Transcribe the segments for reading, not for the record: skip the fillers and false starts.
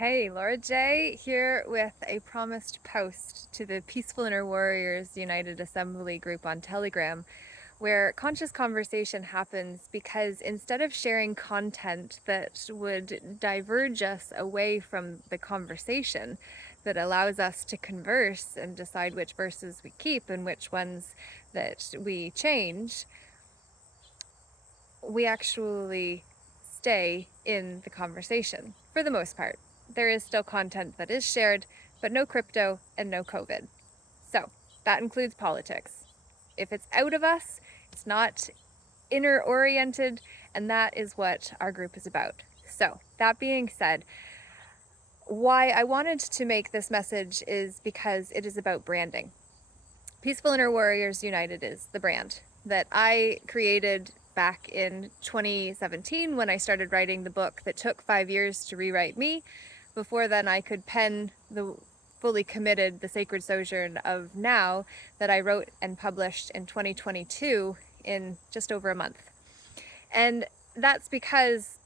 Hey, Laura J. here with a promised post to the Peaceful Inner Warriors United Assembly group on Telegram, where conscious conversation happens because instead of sharing content that would diverge us away from the conversation that allows us to converse and decide which verses we keep and which ones that we change, we actually stay in the conversation for the most part. There is still content that is shared, but no crypto and no COVID. So that includes politics. If it's out of us, it's not inner oriented, and that is what our group is about. So that being said, why I wanted to make this message is because it is about branding. Peaceful Inner Warriors United is the brand that I created back in 2017 when I started writing the book that took 5 years to rewrite me. Before then, I could pen the fully committed The Sacred Sojourn of Now that I wrote and published in 2022 in just over a month. And that's because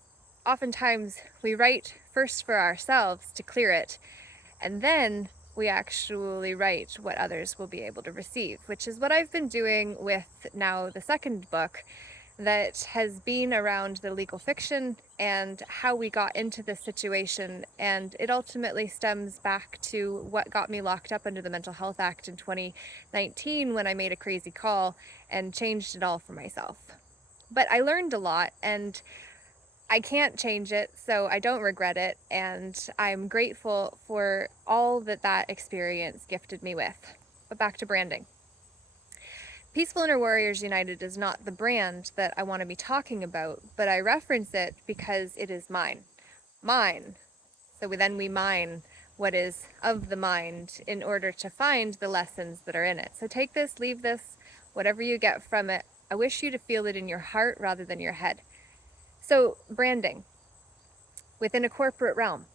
oftentimes we write first for ourselves to clear it, and then we actually write what others will be able to receive, which is what I've been doing with now the second book that has been around the legal fiction and how we got into this situation. And it ultimately stems back to what got me locked up under the Mental Health Act in 2019 when I made a crazy call and changed it all for myself. But I learned a lot, and I can't change it, so I don't regret it, and I'm grateful for all that that experience gifted me with. But back to branding. Peaceful Inner Warriors United is not the brand that I want to be talking about, but I reference it because it is mine. Mine. So then we mine what is of the mind in order to find the lessons that are in it. So take this, leave this, whatever you get from it. I wish you to feel it in your heart rather than your head. So branding within a corporate realm,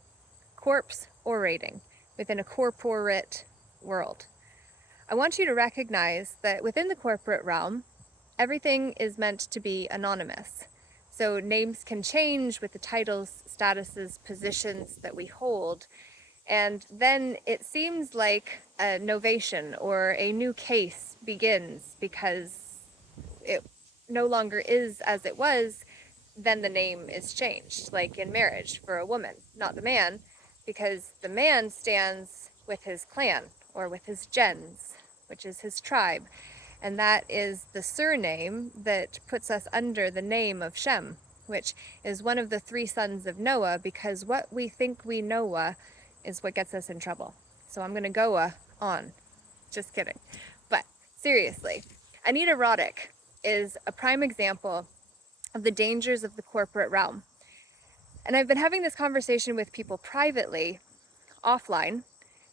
corpse orating within a corporate world. I want you to recognize that within the corporate realm, everything is meant to be anonymous. So names can change with the titles, statuses, positions that we hold. And then it seems like a novation or a new case begins because it no longer is as it was. Then the name is changed, like in marriage for a woman, not the man, because the man stands with his clan or with his gens, which is his tribe. And that is the surname that puts us under the name of Shem, which is one of the three sons of Noah, because what we think we know is what gets us in trouble. So I'm going to go on. Just kidding. But seriously, Anita Roddick is a prime example of the dangers of the corporate realm. And I've been having this conversation with people privately, offline,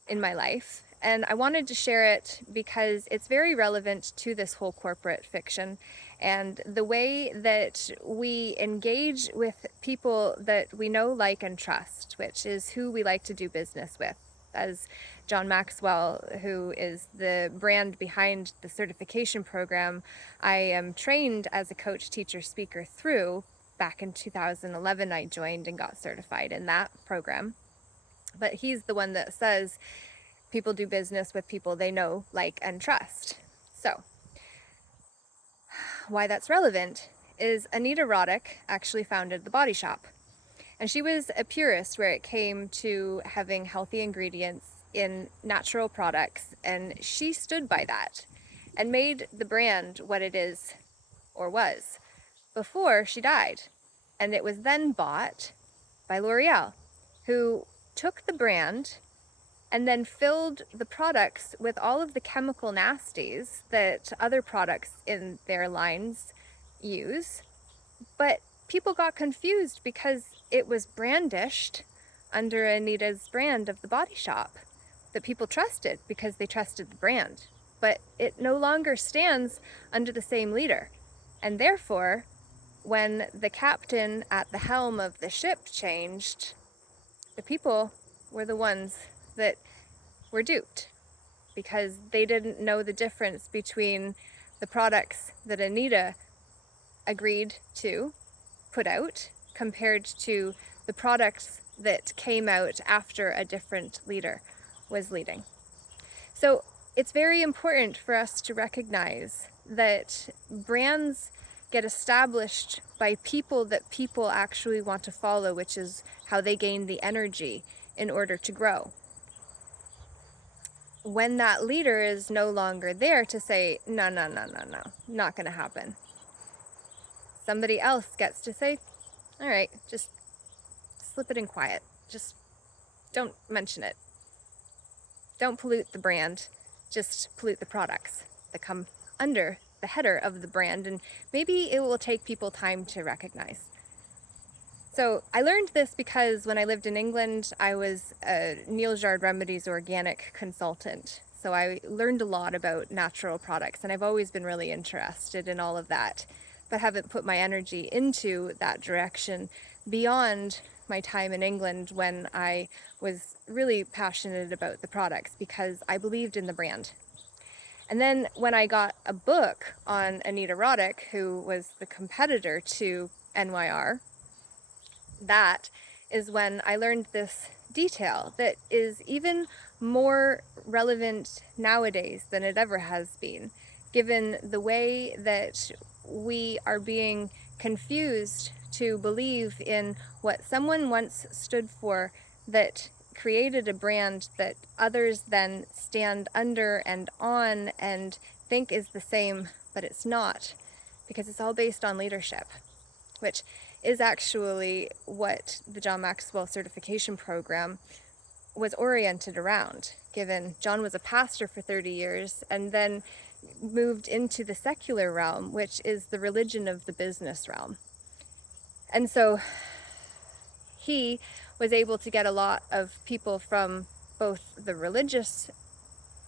in my life, and I wanted to share it because it's very relevant to this whole corporate fiction and the way that we engage with people that we know, like, and trust, which is who we like to do business with. As John Maxwell, who is the brand behind the certification program, I am trained as a coach, teacher, speaker through. Back in 2011, I joined and got certified in that program. But he's the one that says people do business with people they know, like, and trust. So, why that's relevant is Anita Roddick actually founded The Body Shop. And she was a purist where it came to having healthy ingredients in natural products. And she stood by that and made the brand what it is or was before she died. And it was then bought by L'Oreal, who took the brand and then filled the products with all of the chemical nasties that other products in their lines use. But people got confused because it was brandished under Anita's brand of The Body Shop that people trusted because they trusted the brand. But it no longer stands under the same leader. And therefore, when the captain at the helm of the ship changed, the people were the ones that were duped because they didn't know the difference between the products that Anita agreed to put out compared to the products that came out after a different leader was leading. So it's very important for us to recognize that brands get established by people that people actually want to follow, which is how they gain the energy in order to grow. When that leader is no longer there to say, no, no, no, no, no, not going to happen, somebody else gets to say, all right, just slip it in quiet. Just don't mention it. Don't pollute the brand, just pollute the products that come under the header of the brand, and maybe it will take people time to recognize. So I learned this because when I lived in England, I was a Neil Jard Remedies organic consultant. So I learned a lot about natural products, and I've always been really interested in all of that, but haven't put my energy into that direction beyond my time in England when I was really passionate about the products because I believed in the brand. And then when I got a book on Anita Roddick, who was the competitor to NYR, that is when I learned this detail that is even more relevant nowadays than it ever has been, given the way that we are being confused to believe in what someone once stood for that created a brand that others then stand under and on and think is the same, but it's not, because it's all based on leadership, which is actually what the John Maxwell Certification program was oriented around, given John was a pastor for 30 years and then moved into the secular realm, which is the religion of the business realm. And so he was able to get a lot of people from both the religious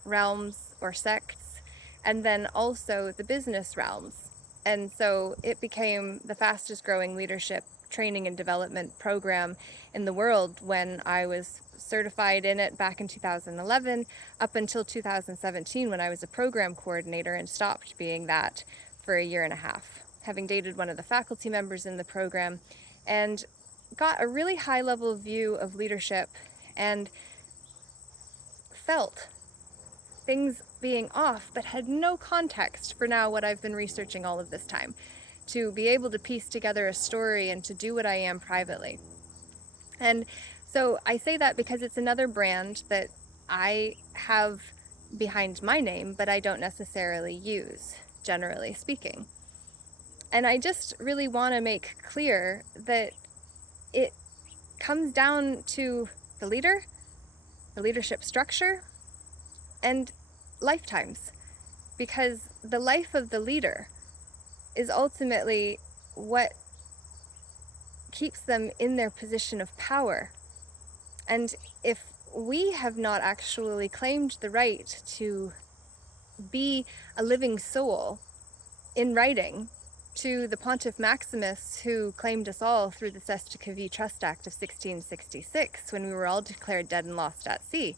realms or sects and then also the business realms. And so it became the fastest growing leadership training and development program in the world when I was certified in it back in 2011 up until 2017 when I was a program coordinator and stopped being that for a year and a half, having dated one of the faculty members in the program and got a really high level view of leadership and felt things being off, but had no context for now what I've been researching all of this time, to be able to piece together a story and to do what I am privately. And so I say that because it's another brand that I have behind my name, but I don't necessarily use, generally speaking. And I just really want to make clear that it comes down to the leader, the leadership structure, and lifetimes. Because the life of the leader is ultimately what keeps them in their position of power. And if we have not actually claimed the right to be a living soul in writing to the Pontiff Maximus who claimed us all through the Cestui Que Trust Act of 1666 when we were all declared dead and lost at sea,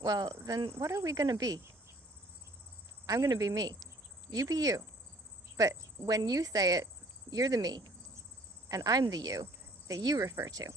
well, then what are we going to be? I'm going to be me. You be you. But when you say it, you're the me, and I'm the you that you refer to.